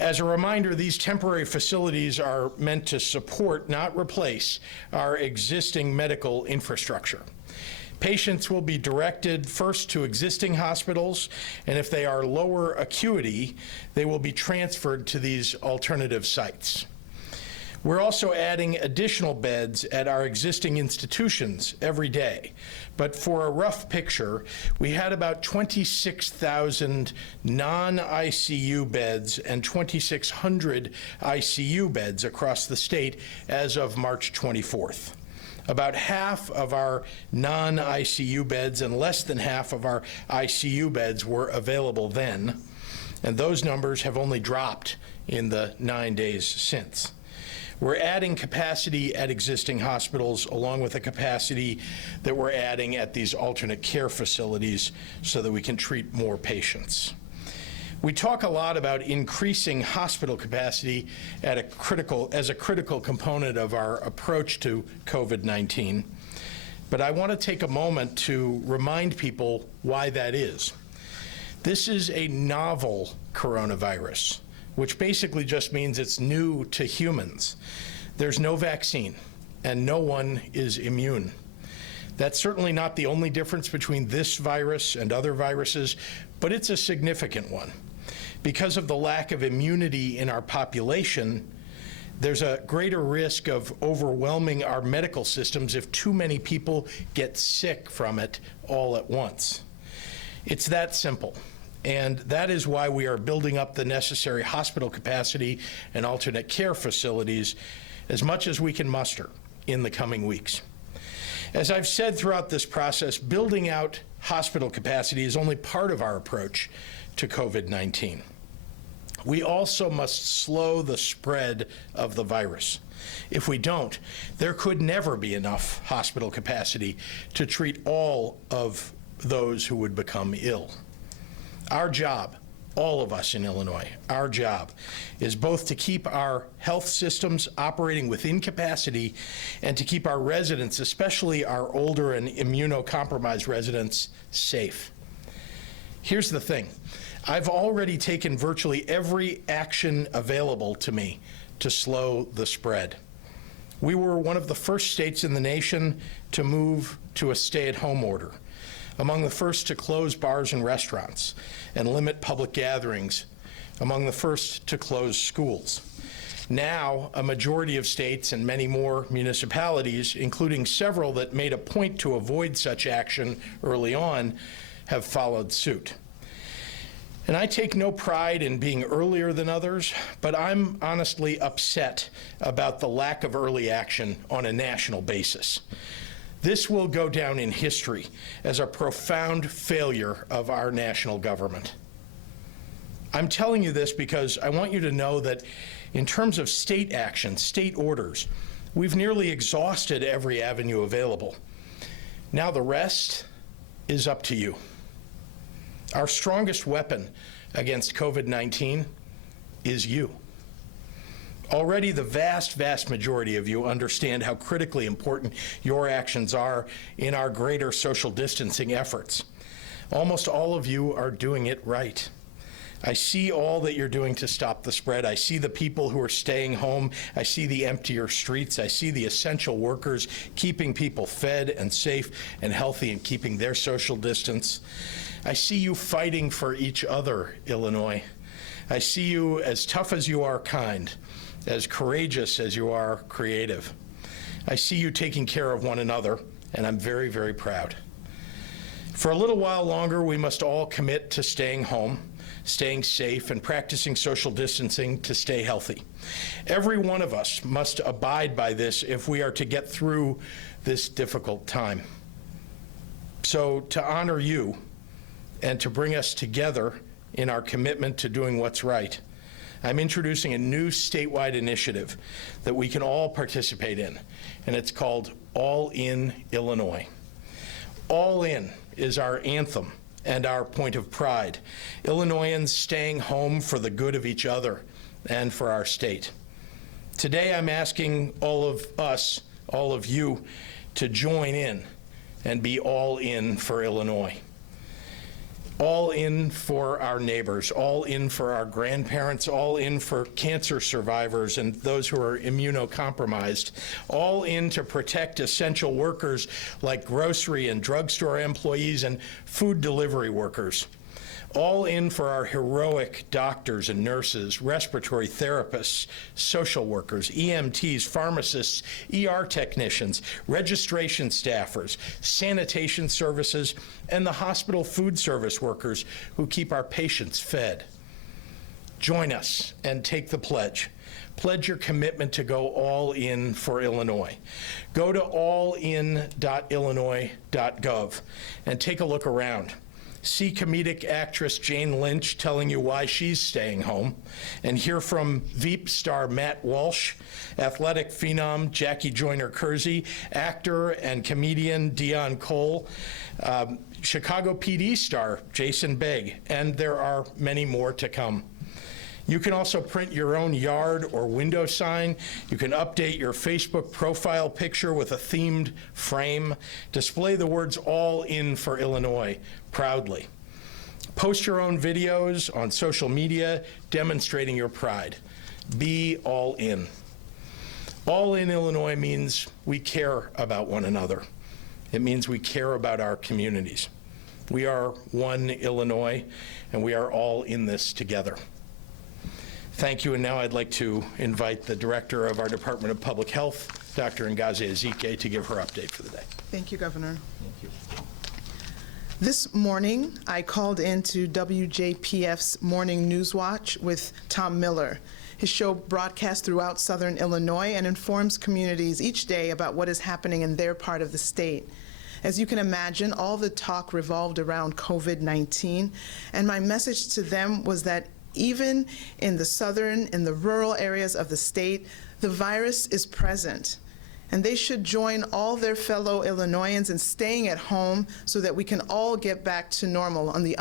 As a reminder, these temporary facilities are meant to support, not replace, our existing medical infrastructure. Patients will be directed first to existing hospitals, and if they are lower acuity, they will be transferred to these alternative sites. We're also adding additional beds at our existing institutions every day. But for a rough picture, we had about 26,000 non-ICU beds and 2,600 ICU beds across the state as of March 24th. About half of our non-ICU beds and less than half of our ICU beds were available then, and those numbers have only dropped in the 9 days since. We're adding capacity at existing hospitals along with the capacity that we're adding at these alternate care facilities so that we can treat more patients. We talk a lot about increasing hospital capacity as a critical component of our approach to COVID-19, but I want to take a moment to remind people why that is. This is a novel coronavirus, which basically just means it's new to humans. There's no vaccine, and no one is immune. That's certainly not the only difference between this virus and other viruses, but it's a significant one. Because of the lack of immunity in our population, there's a greater risk of overwhelming our medical systems if too many people get sick from it all at once. It's that simple. And that is why we are building up the necessary hospital capacity and alternate care facilities as much as we can muster in the coming weeks. As I've said throughout this process, building out hospital capacity is only part of our approach to COVID-19. We also must slow the spread of the virus. If we don't, there could never be enough hospital capacity to treat all of those who would become ill. Our job, all of us in Illinois, our job is both to keep our health systems operating within capacity and to keep our residents, especially our older and immunocompromised residents, safe. Here's the thing. I've already taken virtually every action available to me to slow the spread. We were one of the first states in the nation to move to a stay-at-home order, among the first to close bars and restaurants and limit public gatherings, among the first to close schools. Now, a majority of states and many more municipalities, including several that made a point to avoid such action early on, have followed suit. And I take no pride in being earlier than others, but I'm honestly upset about the lack of early action on a national basis. This will go down in history as a profound failure of our national government. I'm telling you this because I want you to know that in terms of state action, state orders, we've nearly exhausted every avenue available. Now the rest is up to you. Our strongest weapon against COVID-19 is you. Already the vast majority of you understand how critically important your actions are in our greater social distancing efforts. Almost all of you are doing it right. I see all that you're doing to stop the spread. I see the people who are staying home. I see the emptier streets. I see the essential workers keeping people fed and safe and healthy and keeping their social distance. I see you fighting for each other, Illinois. I see you as tough as you are kind, as courageous as you are creative. I see you taking care of one another, and I'm very proud. For a little while longer, we must all commit to staying home, staying safe, and practicing social distancing to stay healthy. Every one of us must abide by this if we are to get through this difficult time. So to honor you and to bring us together in our commitment to doing what's right, I'm introducing a new statewide initiative that we can all participate in, and it's called All In Illinois. All In is our anthem and our point of pride. Illinoisans staying home for the good of each other and for our state. Today I'm asking all of us, all of you, to join in and be all in for Illinois. All in for our neighbors, all in for our grandparents, all in for cancer survivors and those who are immunocompromised, all in to protect essential workers like grocery and drugstore employees and food delivery workers. All in for our heroic doctors and nurses, respiratory therapists, social workers, EMTs, pharmacists, ER technicians, registration staffers, sanitation services, and the hospital food service workers who keep our patients fed. Join us and take the pledge. Pledge your commitment to go all in for Illinois. Go to allin.illinois.gov and take a look around. See comedic actress Jane Lynch telling you why she's staying home, and hear from Veep star Matt Walsh, athletic phenom Jackie Joyner-Kersee, actor and comedian Dion Cole, Chicago PD star Jason Begg, and there are many more to come. You can also print your own yard or window sign. You can update your Facebook profile picture with a themed frame. Display the words "All in for Illinois" proudly. Post your own videos on social media demonstrating your pride. Be all in. All in Illinois means we care about one another. It means we care about our communities. We are one Illinois, and we are all in this together. Thank you, and now I'd like to invite the Director of our Department of Public Health, Dr. Ngozi Ezike, to give her update for the day. Thank you, Governor. Thank you. This morning, I called into WJPF's Morning News Watch with Tom Miller. His show broadcasts throughout Southern Illinois and informs communities each day about what is happening in their part of the state. As you can imagine, all the talk revolved around COVID-19, and my message to them was that even in the rural areas of the state, the virus is present. And they should join all their fellow Illinoisans in staying at home so that we can all get back to normal on the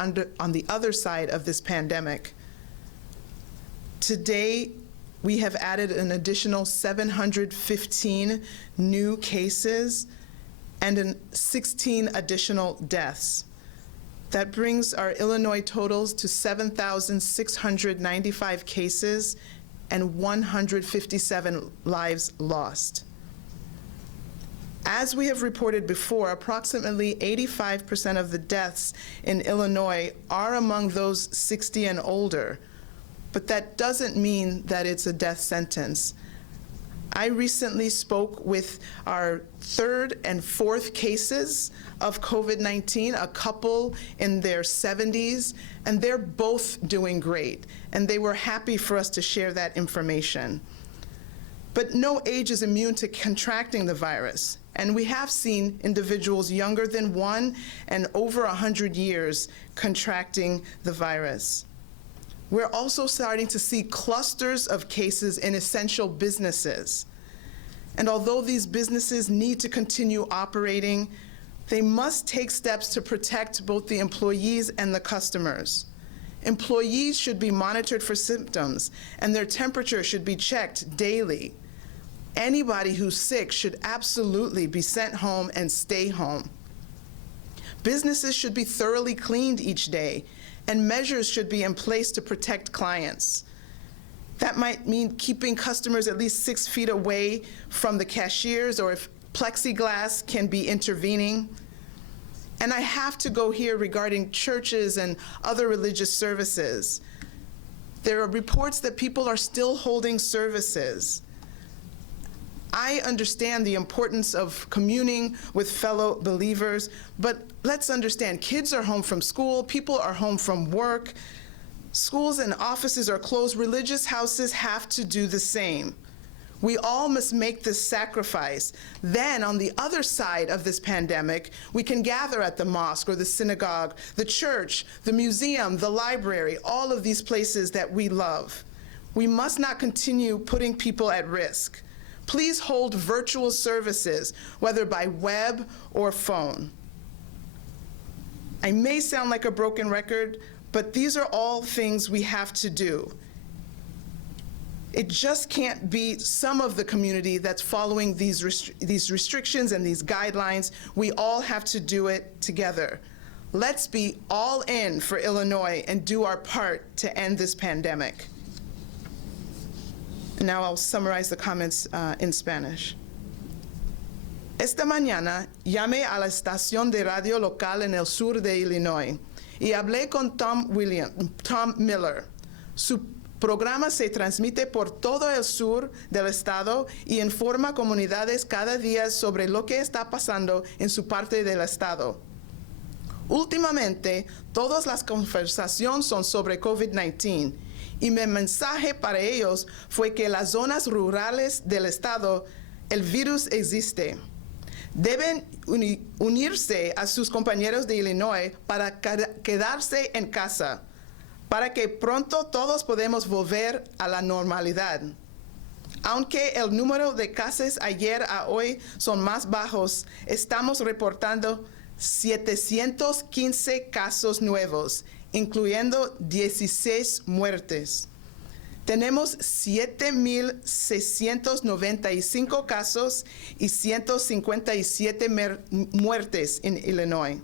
other side of this pandemic. Today, we have added an additional 715 new cases and 16 additional deaths. That brings our Illinois totals to 7,695 cases and 157 lives lost. As we have reported before, approximately 85% of the deaths in Illinois are among those 60 and older, but that doesn't mean that it's a death sentence. I recently spoke with our third and fourth cases of COVID-19, a couple in their 70s, and they're both doing great, and they were happy for us to share that information. But no age is immune to contracting the virus, and we have seen individuals younger than 1 and over 100 years contracting the virus. We're also starting to see clusters of cases in essential businesses. And although these businesses need to continue operating, they must take steps to protect both the employees and the customers. Employees should be monitored for symptoms, and their temperature should be checked daily. Anybody who's sick should absolutely be sent home and stay home. Businesses should be thoroughly cleaned each day, and measures should be in place to protect clients. That might mean keeping customers at least 6 feet away from the cashiers, or if plexiglass can be intervening. And I have to go here regarding churches and other religious services. There are reports that people are still holding services. I understand the importance of communing with fellow believers, but let's understand, kids are home from school, people are home from work, schools and offices are closed, religious houses have to do the same. We all must make this sacrifice. Then, on the other side of this pandemic, we can gather at the mosque or the synagogue, the church, the museum, the library, all of these places that we love. We must not continue putting people at risk. Please hold virtual services, whether by web or phone. I may sound like a broken record, but these are all things we have to do. It just can't be some of the community that's following these restrictions and these guidelines. We all have to do it together. Let's be all in for Illinois and do our part to end this pandemic. And now I'll summarize the comments in Spanish. Esta mañana llamé a la estación de radio local en el sur de Illinois y hablé con Tom Miller. Su programa se transmite por todo el sur del estado y informa comunidades cada día sobre lo que está pasando en su parte del estado. Últimamente, todas las conversaciones son sobre COVID-19 y mi mensaje para ellos fue que en las zonas rurales del estado el virus existe. Deben unirse a sus compañeros de Illinois para quedarse en casa, para que pronto todos podamos volver a la normalidad. Aunque el número de casos ayer a hoy son más bajos, estamos reportando 715 casos nuevos, incluyendo 16 muertes. Tenemos 7,695 casos y 157 muertes en Illinois.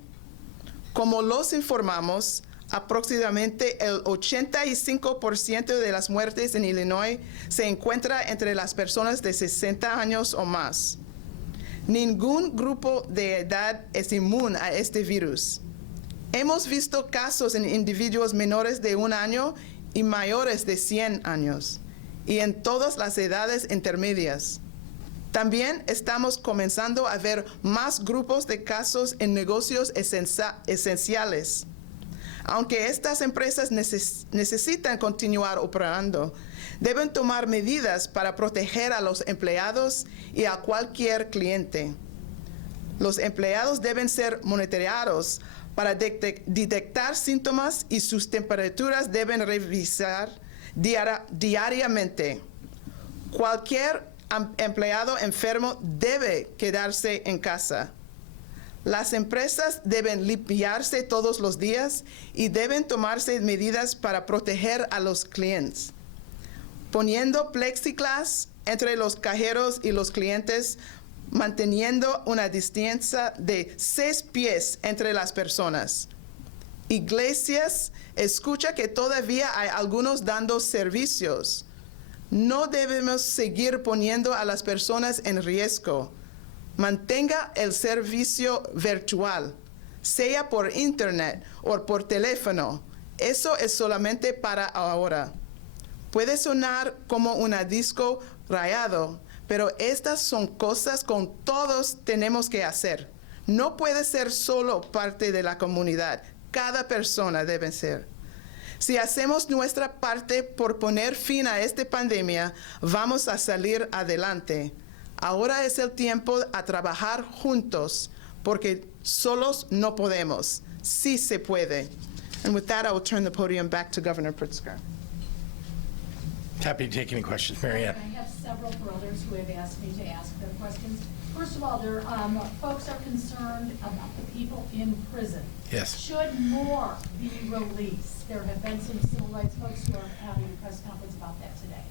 Como los informamos, aproximadamente el 85% de las muertes en Illinois se encuentra entre las personas de 60 años o más. Ningún grupo de edad es inmune a este virus. Hemos visto casos en individuos menores de 1 año y mayores de 100 años, y en todas las edades intermedias. También estamos comenzando a ver más grupos de casos en negocios esenciales. Aunque estas empresas necesitan continuar operando, deben tomar medidas para proteger a los empleados y a cualquier cliente. Los empleados deben ser monitoreados para detectar síntomas y sus temperaturas deben revisar diariamente. Cualquier empleado enfermo debe quedarse en casa. Las empresas deben limpiarse todos los días y deben tomarse medidas para proteger a los clientes. Poniendo plexiglas entre los cajeros y los clientes, manteniendo una distancia de 6 pies entre las personas. Iglesias, escucha que todavía hay algunos dando servicios. No debemos seguir poniendo a las personas en riesgo. Mantenga el servicio virtual, sea por internet o por teléfono. Eso es solamente para ahora. Puede sonar como un disco rayado, pero estas son cosas que todos tenemos que hacer. No puede ser solo parte de la comunidad. Cada persona debe ser. Si hacemos nuestra parte por poner fin a esta pandemia, vamos a salir adelante. Ahora es el tiempo a trabajar juntos, porque solos no podemos. Sí se puede. And with that, I will turn the podium back to Governor Pritzker. Happy to take any questions. Mary Ann. I have several brothers who have asked me to ask their questions. First of all, folks are concerned about the people in prison. Yes. Should more be released? There have been some civil rights folks who are having a press conference about that today.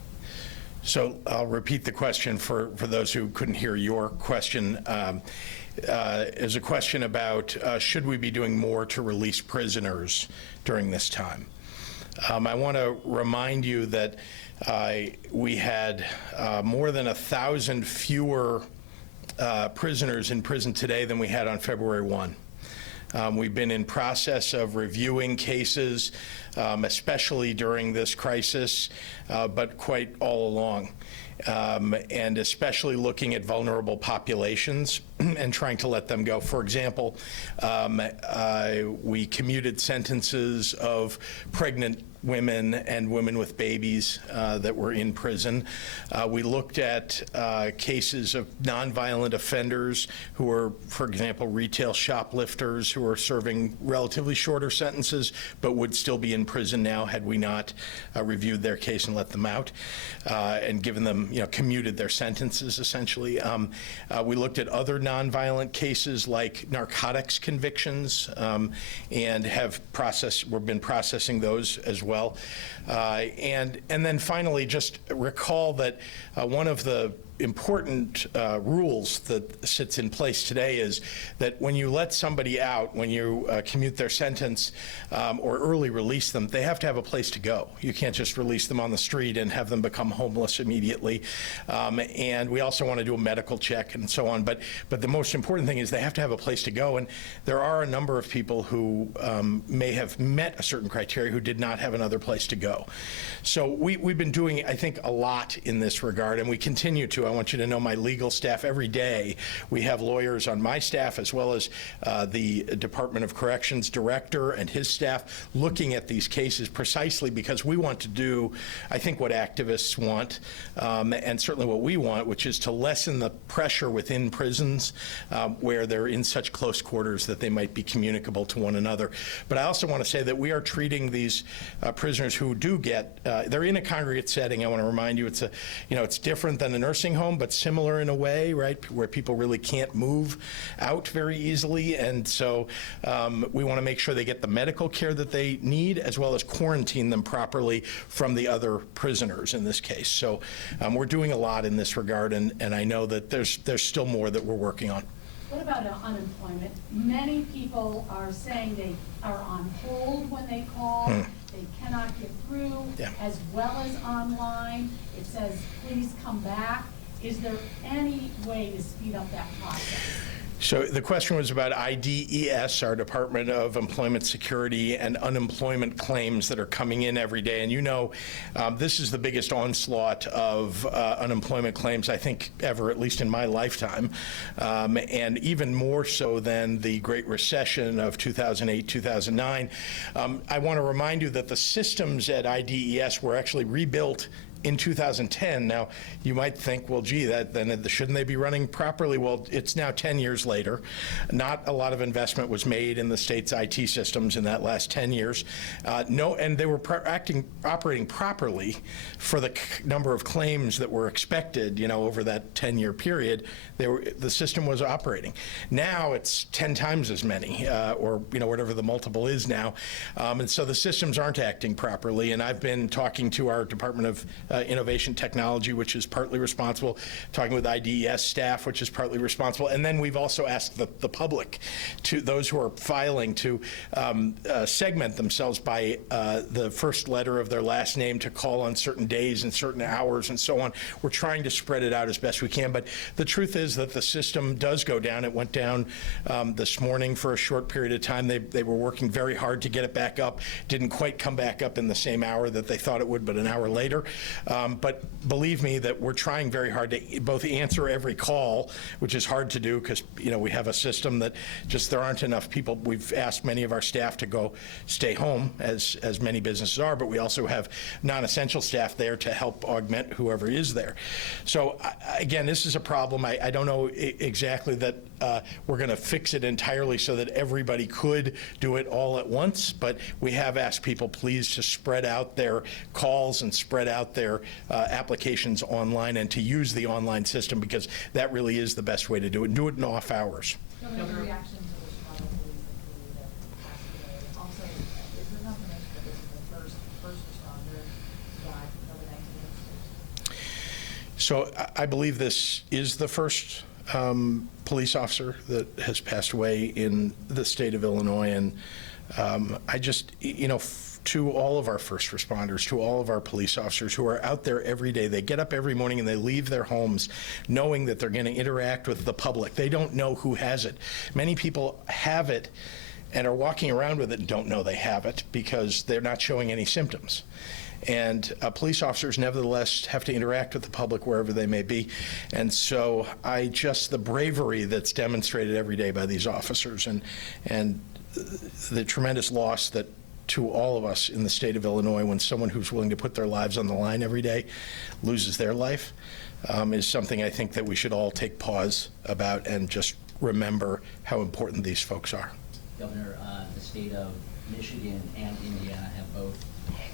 So I'll repeat the question for those who couldn't hear your question. Is a question about should we be doing more to release prisoners during this time? I want to remind you that we had more than 1,000 fewer prisoners in prison today than we had on February 1. We've been in process of reviewing cases, especially during this crisis, but quite all along, and especially looking at vulnerable populations and trying to let them go. For example, we commuted sentences of pregnant women and women with babies that were in prison. We looked at cases of nonviolent offenders who were, for example, retail shoplifters who are serving relatively shorter sentences but would still be in prison now had we not reviewed their case and let them out and given them, commuted their sentences essentially. We looked at other nonviolent cases like narcotics convictions and we've been processing those as well. And then finally, just recall that one of the important rules that sits in place today is that when you let somebody out, when you commute their sentence or early release them, they have to have a place to go. You can't just release them on the street and have them become homeless immediately. And we also want to do a medical check and so on. But the most important thing is they have to have a place to go. And there are a number of people who may have met a certain criteria who did not have another place to go. So we've been doing, I think, a lot in this regard, and we continue to. I want you to know my legal staff every day. We have lawyers on my staff as well as the Department of Corrections director and his staff looking at these cases precisely because we want to do, I think, what activists want and certainly what we want, which is to lessen the pressure within prisons where they're in such close quarters that they might be communicable to one another. But I also want to say that we are treating these prisoners who do get, they're in a congregate setting. I want to remind you, it's different than a nursing home, but similar in a way, right, where people really can't move out very easily. And so we want to make sure they get the medical care that they need, as well as quarantine them properly from the other prisoners in this case. So we're doing a lot in this regard, and I know that there's still more that we're working on. What about unemployment? Many people are saying they are on hold when they call. They cannot get through, as well as online. It says, please come back. Is there any way to speed up that process? So the question was about IDES, our Department of Employment Security, and unemployment claims that are coming in every day. And you know, this is the biggest onslaught of unemployment claims, I think, ever, at least in my lifetime, and even more so than the Great Recession of 2008, 2009. I want to remind you that the systems at IDES were actually rebuilt in 2010. Now, you might think, well, gee, then shouldn't they be running properly? Well, it's now 10 years later. Not a lot of investment was made in the state's IT systems in that last 10 years. No, and they were operating properly for the number of claims that were expected, over that 10-year period. The system was operating. Now it's 10 times as many, or whatever the multiple is now. And so the systems aren't acting properly. And I've been talking to our Department of Innovation Technology, which is partly responsible, talking with IDES staff, which is partly responsible, and then we've also asked the public, to those who are filing, to segment themselves by the first letter of their last name, to call on certain days and certain hours and so on. We're trying to spread it out as best we can, but the truth is that the system does go down. It went down this morning for a short period of time. They were working very hard to get it back up. Didn't quite come back up in the same hour that they thought it would, but an hour later. But believe me that we're trying very hard to both answer every call, which is hard to do because, we have a system that just there aren't enough people. We've asked many of our staff to stay home, as many businesses are, but we also have non-essential staff there to help augment whoever is there. So again, this is a problem. I don't know exactly that we're going to fix it entirely so that everybody could do it all at once, but we have asked people please to spread out their calls and spread out their applications online and to use the online system, because that really is the best way to do it. Do it in off hours. Governor, reaction to the Chicago police that passed away. Also, is there enough information that this is the first responder to die from COVID-19? So I believe this is the first police officer that has passed away in the state of Illinois, and I just, to all of our first responders, to all of our police officers who are out there every day. They get up every morning and they leave their homes knowing that they're going to interact with the public. They don't know who has it. Many people have it and are walking around with it and don't know they have it because they're not showing any symptoms. And police officers nevertheless have to interact with the public wherever they may be. And so the bravery that's demonstrated every day by these officers and the tremendous loss that to all of us in the state of Illinois when someone who's willing to put their lives on the line every day loses their life is something I think that we should all take pause about and just remember how important these folks are. Governor, the state of Michigan and Indiana have both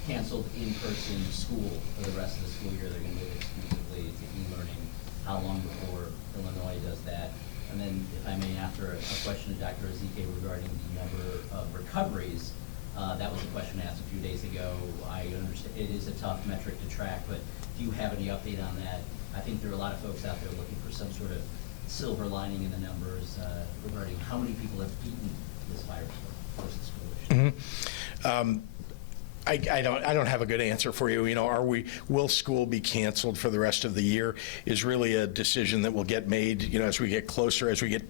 canceled in-person school for the rest of the school year. They're going to move exclusively to e-learning. How long before Illinois does that? And then, if I may, after a question to Dr. Ezike regarding the number of recoveries, That was a question asked a few days ago. I understand it is a tough metric to track, but do you have any update on that? I think there are a lot of folks out there looking for some sort of silver lining in the numbers regarding how many people have beaten this virus versus school. I don't have a good answer for you. You know, will school be canceled for the rest of the year is really a decision that will get made, you know, as we get closer, as we get,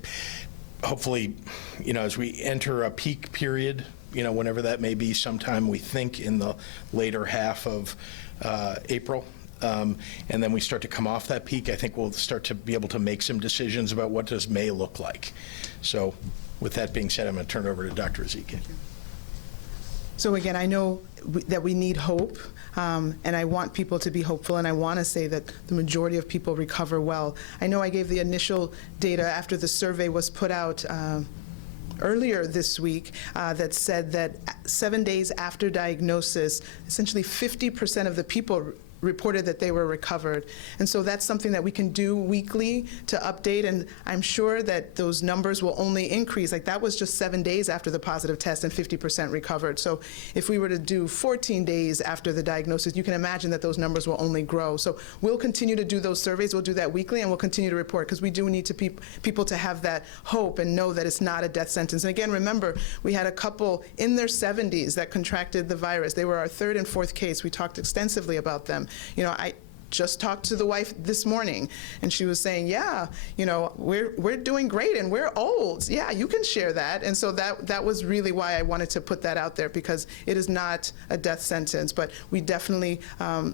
hopefully, you know, as we enter a peak period, you know, whenever that may be, sometime we think in the later half of April. And then we start to come off that peak. I think we'll start to be able to make some decisions about what does May look like. So with that being said, I'm going to turn it over to Dr. Ezike. So again, I know that we need hope, and I want people to be hopeful, and I want to say that the majority of people recover well. I know I gave the initial data after the survey was put out earlier this week that said that 7 days after diagnosis, essentially 50% of the people reported that they were recovered. And so that's something that we can do weekly to update, and I'm sure that those numbers will only increase. Like, that was just 7 days after the positive test and 50% recovered. So if we were to do 14 days after the diagnosis, you can imagine that those numbers will only grow. So we'll continue to do those surveys. We'll do that weekly, and we'll continue to report, because we do need to people to have that hope and know that it's not a death sentence. And again, remember, we had a couple in their 70s that contracted the virus. They were our third and fourth case. We talked extensively about them. You know, I just talked to the wife this morning, and she was saying, yeah, you know, we're doing great, and we're old. Yeah, you can share that. And so that was really why I wanted to put that out there, because it is not a death sentence, but we definitely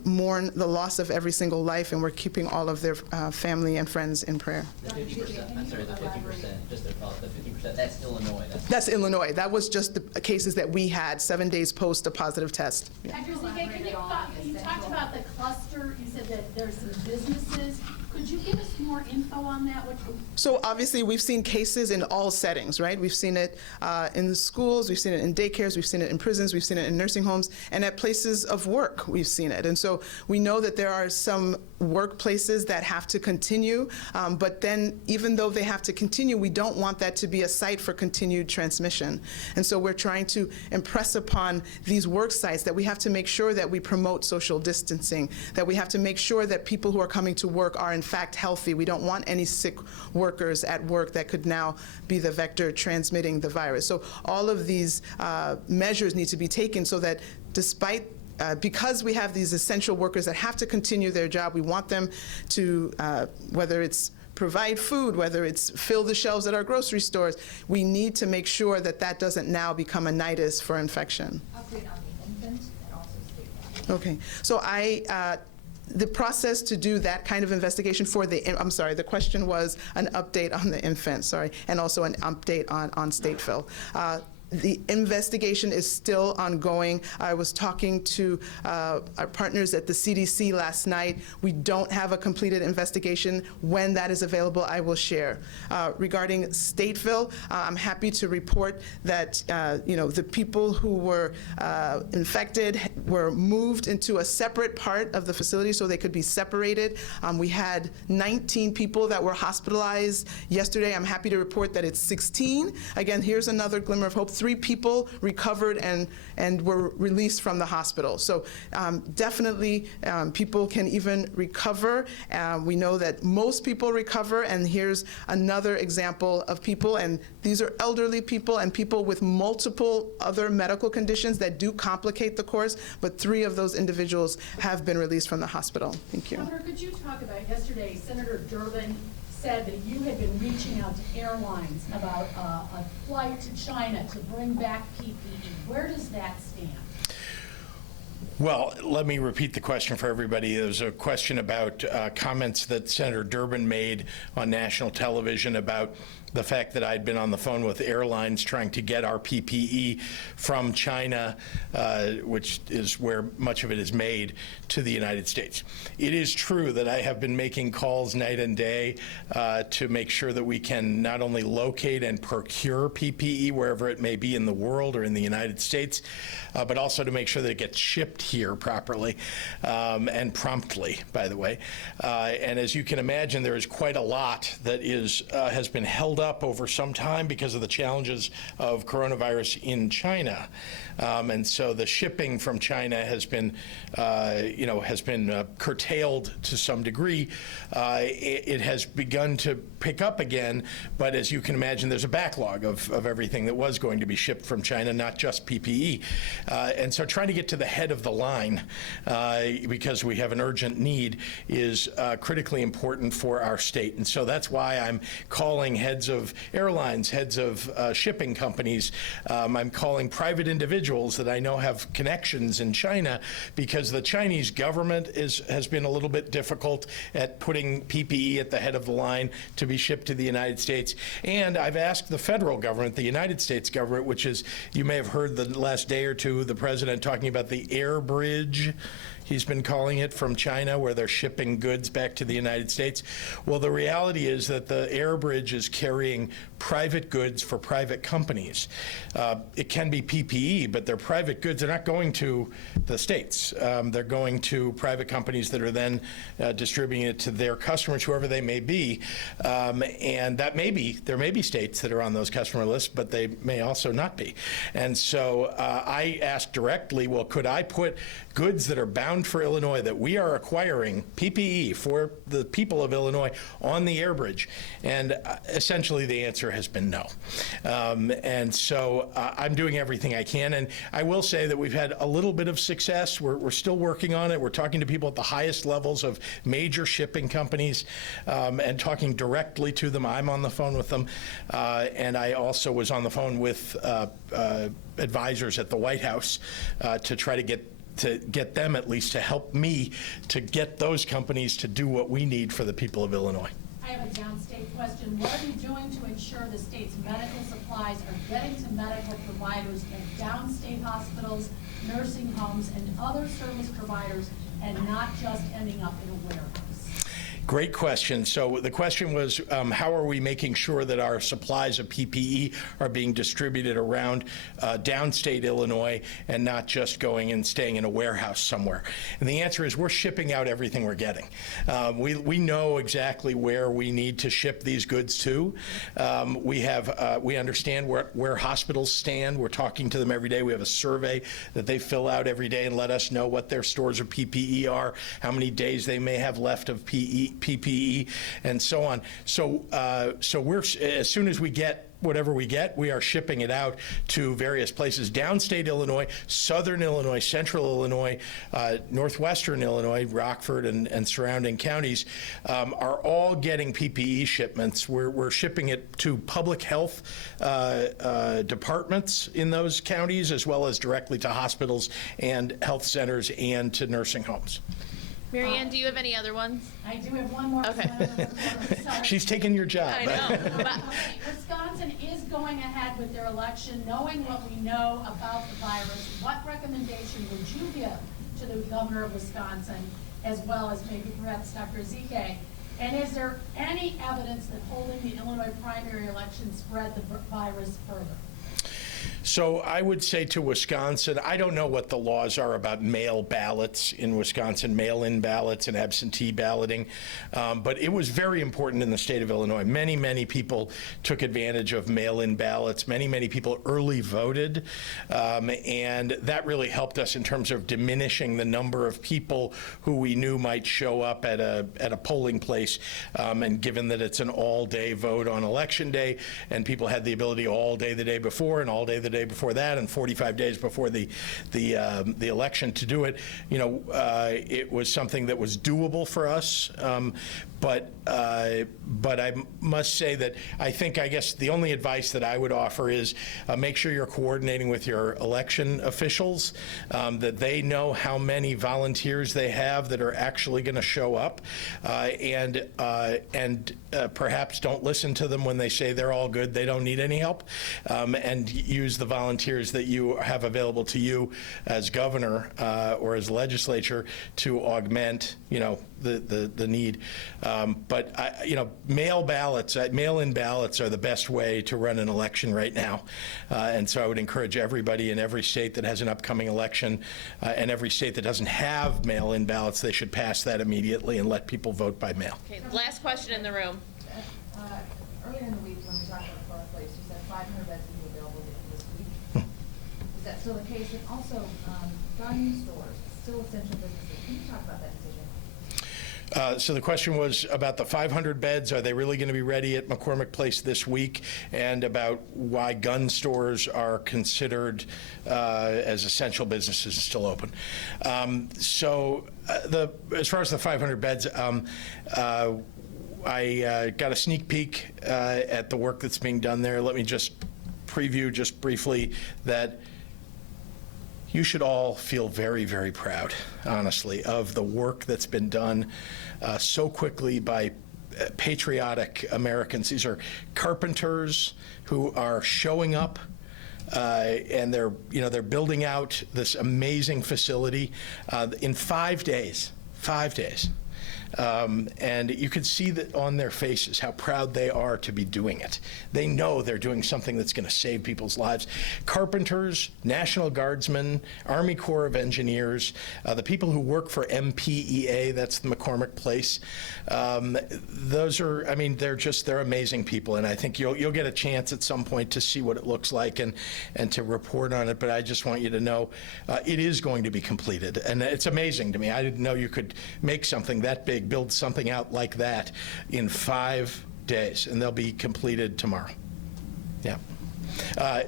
mourn the loss of every single life, and we're keeping all of their family and friends in prayer. The 50%, I'm sorry, the 50%, just to follow up, the 50%, that's Illinois. That's Illinois. That was just the cases that we had 7 days post a positive test. Yeah. Dr. Ezike, you talked about the cluster. You said that there's some businesses. Could you give us more info on that? So obviously we've seen cases in all settings, right? We've seen it in the schools, we've seen it in daycares, we've seen it in prisons, we've seen it in nursing homes, and at places of work we've seen it. And so we know that there are some workplaces that have to continue, but then even though they have to continue, we don't want that to be a site for continued transmission. And so we're trying to impress upon these work sites that we have to make sure that we promote social distancing, that we have to make sure that people who are coming to work are in fact healthy. We don't want any sick workers at work that could now be the vector transmitting the virus. So all of these measures need to be taken so that despite because we have these essential workers that have to continue their job, we want them to, whether it's provide food, whether it's fill the shelves at our grocery stores, we need to make sure that that doesn't now become a nidus for infection. Update on the infant and also state. Okay, so the process to do that kind of investigation for I'm sorry, the question was an update on the infant, sorry, and also an update on Stateville. The investigation is still ongoing. I was talking to our partners at the CDC last night. We don't have a completed investigation. When that is available, I will share. Regarding Stateville, I'm happy to report that you know, the people who were infected were moved into a separate part of the facility so they could be separated. We had 19 people that were hospitalized yesterday. I'm happy to report that it's 16. Again, here's another glimmer of hope. 3 people recovered and were released from the hospital. So definitely people can even recover. We know that most people recover, and here's another example of people, and these are elderly people and people with multiple other medical conditions that do complicate the course, but 3 of those individuals have been released from the hospital. Thank you. Governor, could you talk about yesterday, Senator Durbin said that you had been reaching out to airlines about a flight to China to bring back PPE. Where does that stand? Well, let me repeat the question for everybody. There's a question about comments that Senator Durbin made on national television about the fact that I'd been on the phone with airlines trying to get our PPE from China, which is where much of it is made, to the United States. It is true that I have been making calls night and day to make sure that we can not only locate and procure PPE wherever it may be in the world or in the United States, but also to make sure that it gets shipped here properly and promptly, by the way. And as you can imagine, there is quite a lot that has been held up up over some time because of the challenges of coronavirus in China. And so the shipping from China has been, curtailed to some degree. It has begun to pick up again, but as you can imagine, there's a backlog of everything that was going to be shipped from China, not just PPE. And so trying to get to the head of the line, because we have an urgent need, is critically important for our state. And so that's why I'm calling heads of airlines, heads of shipping companies. I'm calling private individuals that I know have connections in China, because the Chinese government has been a little bit difficult at putting PPE at the head of the line to be shipped to the United States. And I've asked the federal government, the United States government, which is, you may have heard the last day or two, the president talking about the air bridge, he's been calling it, from China, where they're shipping goods back to the United States. Well, the reality is that the air bridge is carrying private goods for private companies. It can be PPE, but they're private goods. They're not going to the states. They're going to private companies that are then distributing it to their customers, whoever they may be. And that there may be states that are on those customer lists, but they may also not be. And so I asked directly, well, could I put goods that are bound for Illinois, that we are acquiring, PPE for the people of Illinois, on the air bridge? And essentially the answer has been no. And so I'm doing everything I can. And I will say that we've had a little bit of success. We're still working on it. We're talking to people at the highest levels of major shipping companies and talking directly to them. I'm on the phone with them. And I also was on the phone with advisors at the White House to try to get them at least to help me to get those companies to do what we need for the people of Illinois. I have a downstate question. What are you doing to ensure the state's medical supplies are getting to medical providers at downstate hospitals, nursing homes, and other service providers, and not just ending up in a warehouse? Great question. So the question was, how are we making sure that our supplies of PPE are being distributed around downstate Illinois and not just going and staying in a warehouse somewhere? And the answer is, we're shipping out everything we're getting. We know exactly where we need to ship these goods to. We understand where hospitals stand. We're talking to them every day. We have a survey that they fill out every day and let us know what their stores of PPE are, how many days they may have left of PPE, and so on. So we're, as soon as we get whatever we get, we are shipping it out to various places. Downstate Illinois, southern Illinois, central Illinois, northwestern Illinois, Rockford and surrounding counties are all getting PPE shipments. We're shipping it to public health departments in those counties, as well as directly to hospitals and health centers and to nursing homes. Mary Ann, do you have any other ones? I do have one more. Okay. She's taking your job. I know. Wisconsin is going ahead with their election, knowing what we know about the virus. What recommendation would you give to the governor of Wisconsin, as well as maybe perhaps Dr. Ezike? And is there any evidence that holding the Illinois primary election spread the virus further? So I would say to Wisconsin, I don't know what the laws are about mail ballots in Wisconsin, mail-in ballots and absentee balloting, but it was very important in the state of Illinois. Many, many people took advantage of mail-in ballots. Many, many people early voted, and that really helped us in terms of diminishing the number of people who we knew might show up at a polling place. And given that it's an all-day vote on Election Day, and people had the ability all day the day before and all day the day before that, and 45 days before the election to do it, it was something that was doable for us. But I must say that I guess the only advice that I would offer is make sure you're coordinating with your election officials, that they know how many volunteers they have that are actually going to show up, and perhaps don't listen to them when they say they're all good, they don't need any help, and use the volunteers that you have available to you as governor or as legislature to augment, the need. But mail-in ballots are the best way to run an election right now. And so I would encourage everybody in every state that has an upcoming election and every state that doesn't have mail-in ballots, they should pass that immediately and let people vote by mail. Okay, last question in the room. Earlier in the week, when we talked about McCormick Place, you said 500 beds will be available this week. Is that still the case? And also, gun stores, still essential businesses. Can you talk about that decision? So the question was about the 500 beds. Are they really going to be ready at McCormick Place this week? And about why gun stores are considered as essential businesses still open. As far as the 500 beds, I got a sneak peek at the work that's being done there. Let me just preview just briefly that you should all feel very, very proud, honestly, of the work that's been done so quickly by patriotic Americans. These are carpenters who are showing up, and they're building out this amazing facility in 5 days. 5 days. And you could see that on their faces how proud they are to be doing it. They know they're doing something that's going to save people's lives. Carpenters, National Guardsmen, Army Corps of Engineers, the people who work for MPEA, that's the McCormick Place. Those are, I mean, they're amazing people, and I think you'll get a chance at some point to see what it looks like and to report on it. But I just want you to know it is going to be completed, and it's amazing to me. I didn't know you could make something that big, build something out like that in 5 days, and they'll be completed tomorrow. Yeah.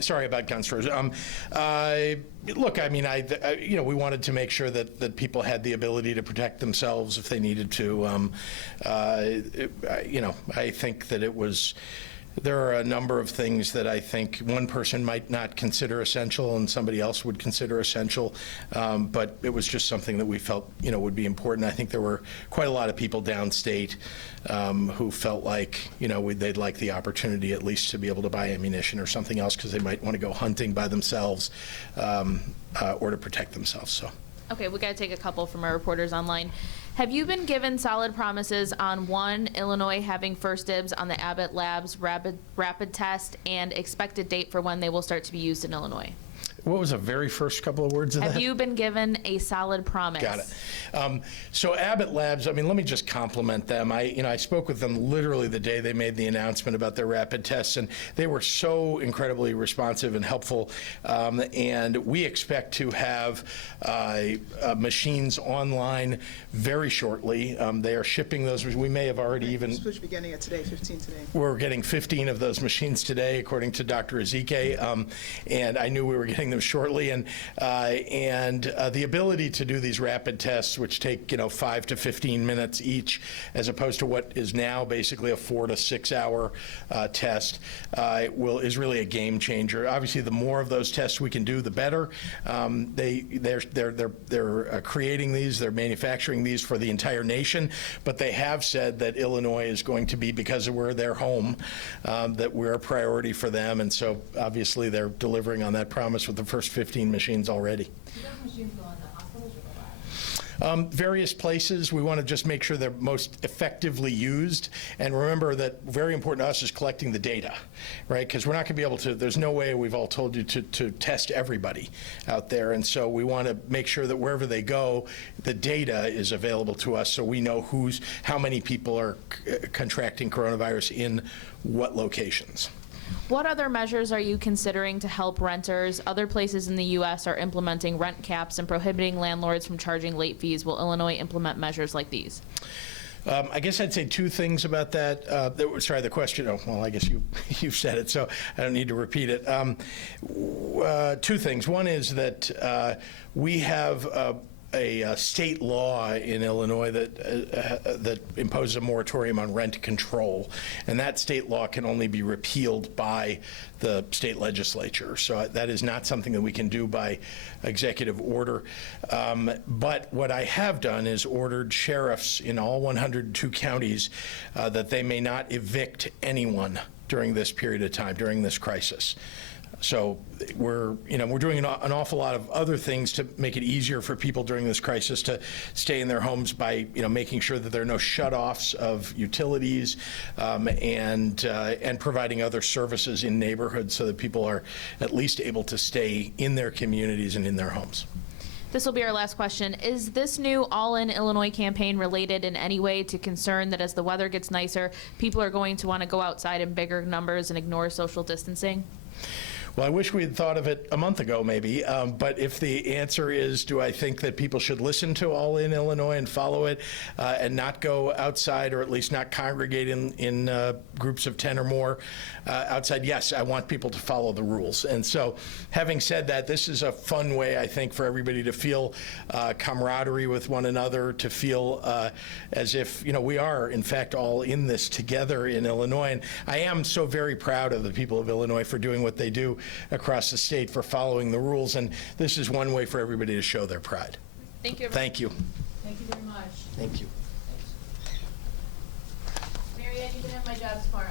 Sorry about gun stores. Look, I mean, we wanted to make sure that people had the ability to protect themselves if they needed to. I think that there are a number of things that I think one person might not consider essential and somebody else would consider essential, but it was just something that we felt, would be important. I think there were quite a lot of people downstate who felt like, they'd like the opportunity at least to be able to buy ammunition or something else because they might want to go hunting by themselves or to protect themselves. So. Okay, we got to take a couple from our reporters online. Have you been given solid promises on, one, Illinois having first dibs on the Abbott Labs rapid test and expected date for when they will start to be used in Illinois? What was the very first couple of words of that? Have you been given a solid promise? Got it. So Abbott Labs, I mean, let me just compliment them. I spoke with them literally the day they made the announcement about their rapid tests, and they were so incredibly responsive and helpful. And we expect to have machines online very shortly. They are shipping those. We may have already even. We're supposed to be getting it today, 15 today. We're getting 15 of those machines today, according to Dr. Ezike, and I knew we were getting them shortly. And the ability to do these rapid tests, which take 5 to 15 minutes each, as opposed to what is now basically a 4 to 6 hour test, is really a game changer. Obviously, the more of those tests we can do, the better. They're creating these, they're manufacturing these for the entire nation, but they have said that Illinois is going to be, because we're their home, that we're a priority for them, and so obviously they're delivering on that promise with the first 15 machines already. Do those machines go in the hospitals or the labs? Various places. We want to just make sure they're most effectively used. And remember that very important to us is collecting the data, right? Because we're not going to be able to, there's no way, we've all told you, to test everybody out there. And so we want to make sure that wherever they go, the data is available to us so we know how many people are contracting coronavirus in what locations. What other measures are you considering to help renters? Other places in the U.S. are implementing rent caps and prohibiting landlords from charging late fees. Will Illinois implement measures like these? I guess I'd say two things about that. Sorry, the question. Oh, well, I guess you've said it, so I don't need to repeat it. Two things. One is that we have a state law in Illinois that imposes a moratorium on rent control, and that state law can only be repealed by the state legislature. So that is not something that we can do by executive order. But what I have done is ordered sheriffs in all 102 counties that they may not evict anyone during this period of time, during this crisis. So we're doing an awful lot of other things to make it easier for people during this crisis to stay in their homes by making sure that there are no shutoffs of utilities and providing other services in neighborhoods so that people are at least able to stay in their communities and in their homes. This will be our last question. Is this new All In Illinois campaign related in any way to concern that as the weather gets nicer, people are going to want to go outside in bigger numbers and ignore social distancing? Well, I wish we had thought of it a month ago, maybe. But if the answer is, do I think that people should listen to All In Illinois and follow it and not go outside, or at least not congregate in groups of 10 or more outside? Yes, I want people to follow the rules. And so, having said that, this is a fun way, I think, for everybody to feel camaraderie with one another, to feel as if, we are, in fact, all in this together in Illinois. And I am so very proud of the people of Illinois for doing what they do across the state, for following the rules, and this is one way for everybody to show their pride. Thank you. Thank you. Thank you very much. Thank you. Mary Ann, you can have my job tomorrow.